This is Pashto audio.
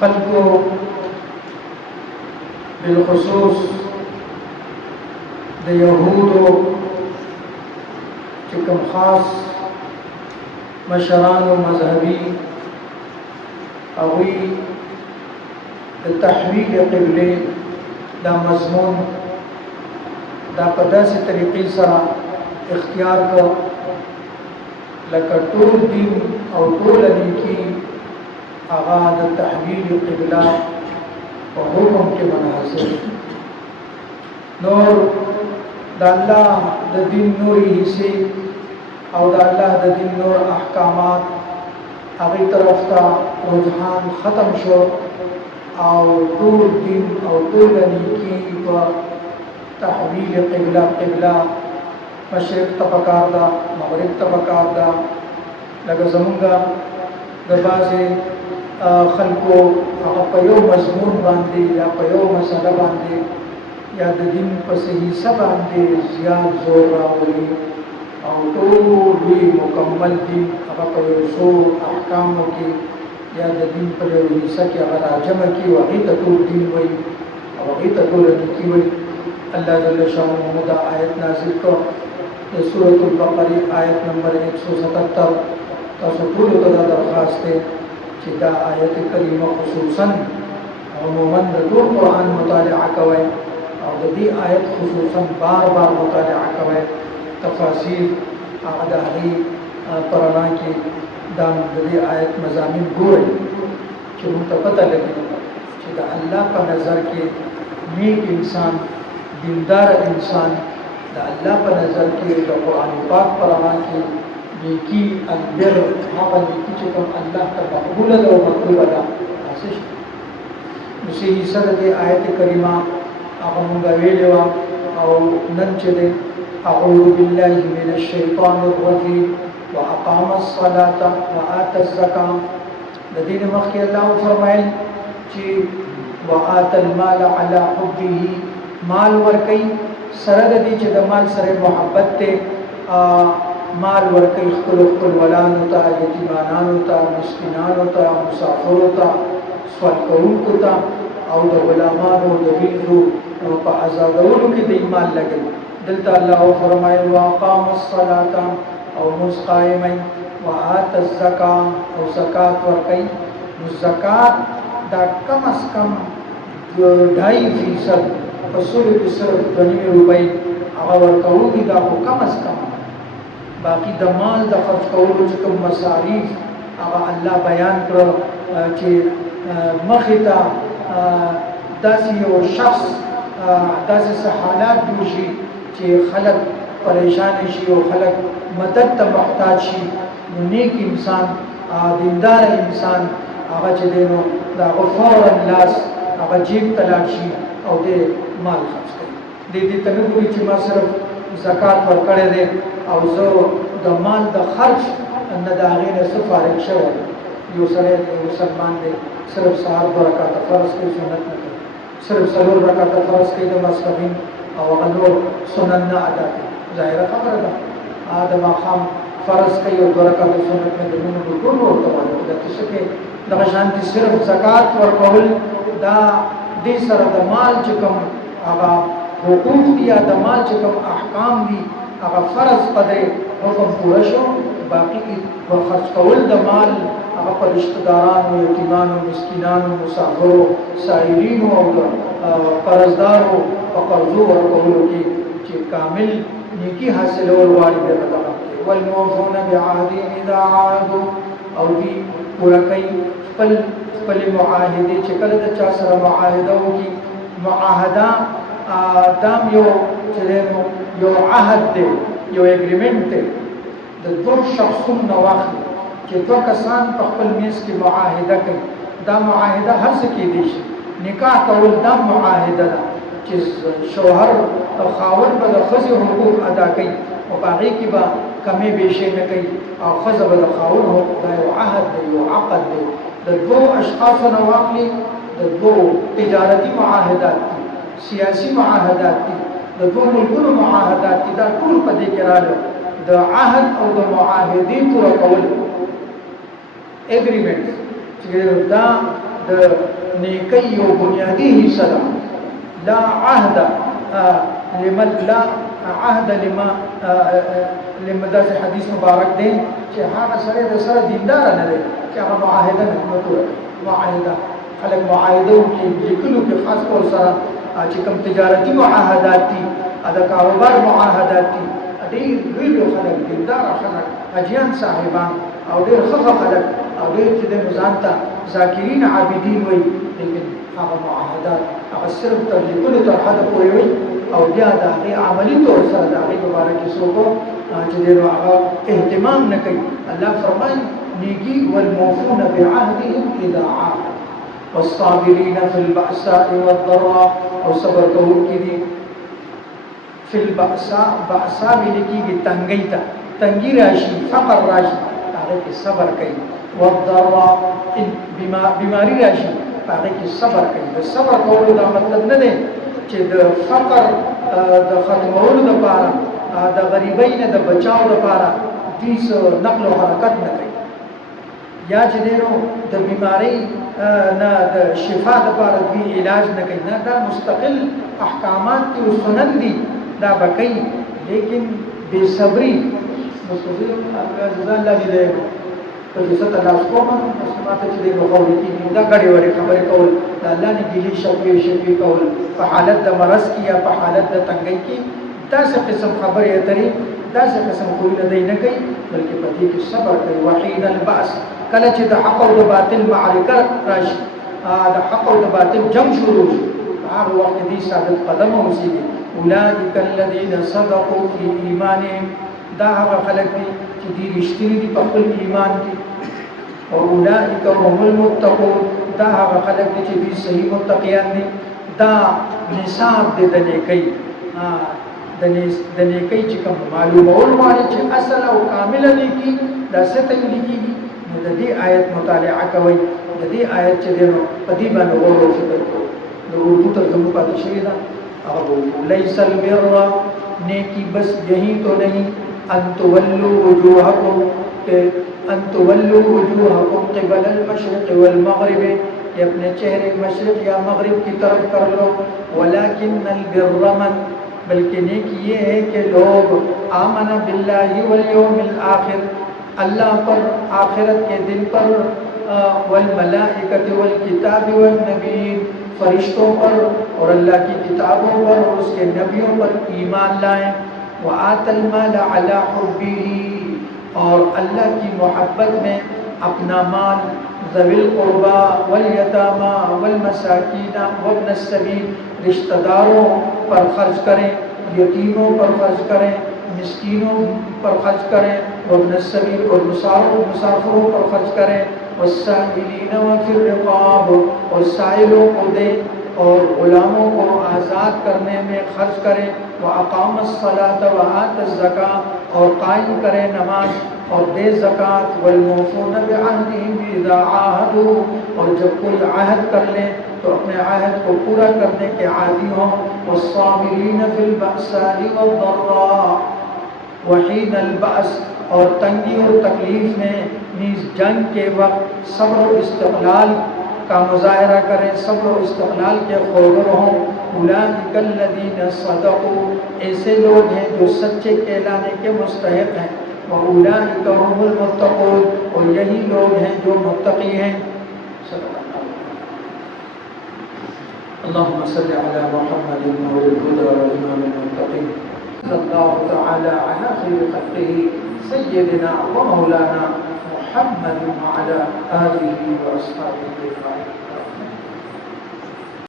خلقو بالخصوص د یهودو چې کوم خاص مشرانو مذهبي هغوی د تحویل قبله دا مضمون دا په داسې طریقې سره اختیار کړ لکه ټول دین او ټول نیکي هغه د تحویل قبله په حکم کې منحصر نور د الله د دین نوري حصے او د الله د دین نور احکامات هغه طرف ته رجحان ختم شو او ټول دین او ټول نیکی په تحویل قبله مشرق ته پکار ده مغرب ته پکار ده لکه زمونږ د بعضې خلکو هغه په یو مضمون باندې یا په یو مسله باندې یا د دین په صحیح حصه باندې زیات زور راولي او ټول مکمل دین هغه په یو څو احکامو کې یا د دین په یو حصه کې هغه راجمع کړي او هغې ته ټول دین وایي او هغې ته ټول نیکي وایي الله جل شانه دا آیت نازل کړ د سورة البقره آیت نمبر 177 تاسو ټولو ته دا درخواست دی چې دا آیت کریمه خصوصا عموما د ټول قرآن مطالعه کوئ او د دې آیت خصوصا بار بار مطالعه کوئ تفاسیر هغه د هغې په رڼا کې دا د دې آیت مضامین ګورئ چې موږ ته پته لګي چې د الله په نظر کې نیک انسان دیندار انسان د الله په نظر کې د قرآن پاک په رڼا کې نیکی البر هغه نیکی چې کوم الله ته مقبوله ده او مطلوبه ده حاصل شي نو صحیح حصه د دې آیت کریمه هغه موږ ویلې وه او نن چې دی اعوذ بالله من الشیطان الرجیم واقام الصلاة وآت الزکاة د دې نه مخکې الله فرمایل چې وآت المال على حبه مال ورکوي سره د دې چې د مال سره محبت ته مال ورکوي خپل ولانو ته یتیمانانو ته مسکینانو ته مسافرو ته سوال کوونکو ته او د غلامانو د وینځو په آزادولو کې د مال لګوي دلته الله فرمایل واقام الصلاة او مسقائمي وآت الزکاة او زکات ورکوي نو زکات دا کم از کم 2.5% په سلو کې صرف 2.5 روپۍ هغه ورکول دي دا خو کم از کم باقي د مال د خرج کولو چې کوم مصارف هغه الله بیان کړ چې مخې ته داسې یو شخص داسې حالات جوړ شي چې خلک پریشان شي او خلک مدد ته محتاج شي نو نیک انسان دیندار انسان هغه چې دی نو د هغه فورا لاس هغه جیب ته لاړ شي او د مال خرج کوي دې ته نه ګوري چې ما صرف زکات ورکړی دی او زه د مال د خرج نه د هغې نه څه فارغ شوی یو سړی یو مسلمان دی صرف سهار 2 رکعته فرض کوي سنت نه کوي صرف 4 رکعته فرض کوي د ماسپښین او هغه نور سنت نه ادا کوي ظاهره خبره ده د ماښام فرض کوي او 2 رکعته سنت نه کوي نو ټول ورته وایي د څه کې دغه شانتي صرف زکات ورکول دا دې سره د مال چې کوم هغه حقوق دي یا د مال چې کوم احکام دي هغه فرض قدر حکم پوره شو باقي خرج کول د مال هغه پر رشتہ دارانو یتیمانو مسکینانو مسافرو سائلینو او قرضدارو په قرضو ورکولو کې چې کامل نیکی حاصلول غواړي دغه والموفون بعهدهم اذا عاهدوا او دي پوره کوي خپل معاهده چې کله د چا سره معاهده وکړي معاهده دام یو چې یو عهد دی یو اګریمنت دی د دوه شخصونو واخلي چې دوه کسان په خپل میز کې معاهده کوي دا معاهده هر څه کېدی شي نکاح کول دا معاهده ده چې شوهر او خاوند به د ښځې حقوق ادا کوي او په هغې کې به کمې بیشې نه کوي او ښځه به د خاوند حقوق دا یو عهد دی یو عقد دی د دوه اشخاصو نه واخلي د دوه تجارتي معاهدات دي سیاسي معاهدات دي د دوه ملکونو معاهدات دي دا ټول په دې کې راغلي د عهد او د معاهدې پوره کول اګریمنټ چې دا د نیکی یو بنیادی حصہ ده. لا عهد لمن لا عهد لما داسې حدیث مبارک دی چې هغه سره د سره دیندار نه دی چې هغه معاهده نه کوي. معاهده خلک معاهده وکړي لیکلو کې خاص طور سره چې کوم تجارتي معاهدات دي د کاروبار معاهدات دي ډېر لوی خلک دیندار خلک اجیان صاحبان او ډېر ښه خلک او ډېر چې د ځان ته ذاکرین عابدین وایي لیکن هغه معاهدات هغه صرف تر لیکلو تر حده پورې وایي او بیا د هغې عملي طور سره د هغې په باره کې څوک چې دی نو هغه اهتمام نه کوي. الله فرمایي نیکي والموفون بعهدهم اذا عاهدوا والصابرین فی البأساء والضراء او صبر کوونکي دي فی البأساء بأساء ویل کېږي تنګۍ ته تنګي راشي فقر راشي هغې کې صبر کوي. والضراء بیماری راشي هغې کې صبر کوي. د صبر کولو دا مطلب نه دی چې د فقر د ختمولو لپاره د غریبۍ نه د بچاو لپاره دوی نقل و حرکت نه کوي یا چې دی نو د بیمارۍ نه د شفا لپاره دوی علاج نه کوي. نه دا مستقل احکامات دي او سنن دي دا به کوي لیکن بې صبري مستقل الله دې دی په دې سره تاسو کوم مسلمانانو چې د غوړي کې دا غړي وړي خبرې کول د الله نه ګیلي شپې کول په حالت د مرض کې یا په حالت د تنګۍ کې داسې قسم خبرې اترې داسې قسم خویونه دی نه کوي بلکې په دې کې صبر کوي. وحین البأس کله چې د حق او د باطل معرکه راشي د حق او د باطل جنگ شروع شي هغه وخت دې ثابت قدم اوسېږي. اولئک الذین صدقوا فی ایمانهم دا هغه خلک دي چې دې رښتیني دي په خپل ایمان کې. او اولئک هم المتقون دا هغه خلک دي چې دې صحیح متقیان دي. دا نصاب دې د نیکۍ د نیکۍ چې کوم معلومول غواړي چې اصل او کامله نیکي دا څه ته ویل کېږي نو د دې آیت مطالعه کوئ. د دې آیت چې دی نو په دې باندې غور او فکر کوئ. د اردو ترجمه پاتې شوې ده هغه لیس البر نیکی بس یہی تو نہیں ان تولوا وجوہکم قبل المشرق والمغرب کہ اپنے چہرے مشرق یا مغرب کی طرف کر لو. ولکن البر من بلکہ نیکی یہ ہے کہ لوگ آمن باللہ والیوم الآخر اللہ پر آخرت کے دن پر والملائکۃ والکتاب والنبیین فرشتوں پر اور اللہ کی کتابوں پر اور اس کے نبیوں پر ایمان لائیں. وآت المال علی حبہ اور اللہ کی محبت میں اپنا مال ذوی القربى والیتامى والمساکین وابن السبیل رشتہ داروں پر خرچ کریں یتیموں پر خرچ کریں مسکینوں پر خرچ کریں وابن السبیل اور مسافروں پر خرچ کریں والسائلین وفی الرقاب اور سائلوں کو دیں اور غلاموں کو آزاد کرنے میں خرچ کریں. وَأَقَامَ الصَّلَاةَ وَآتَ الزَّكَاةَ اور قائم کریں نماز اور دے زکوٰۃ. وَالْمُوفُونَ بِعَهْدِهِمْ إِذَا عَاهَدُوا اور جب کوئی عہد کر لیں تو اپنے عہد کو پورا کرنے کے عادی ہوں. وَالصَّابِرِينَ فِي الْبَأْسَاءِ وَالضَّرَّاءِ وَحِينَ الْبَأْسِ اور تنگی اور تکلیف میں نیز جنگ کے وقت صبر و استقلال کا مظاہرہ کریں صبر و استقلال کے خوگر ہوں. اولئک الذین صدقوا ایسے لوگ ہیں جو سچے کہلانے کے مستحق ہیں. واولئک هم المتقون اور یہی لوگ ہیں جو متقی ہیں. اللهم صل على محمد نور الهدى وإمام المتقين صلى الله تعالى على خير خلقه سيدنا ومولانا محمد وعلى آله وأصحابه أجمعين.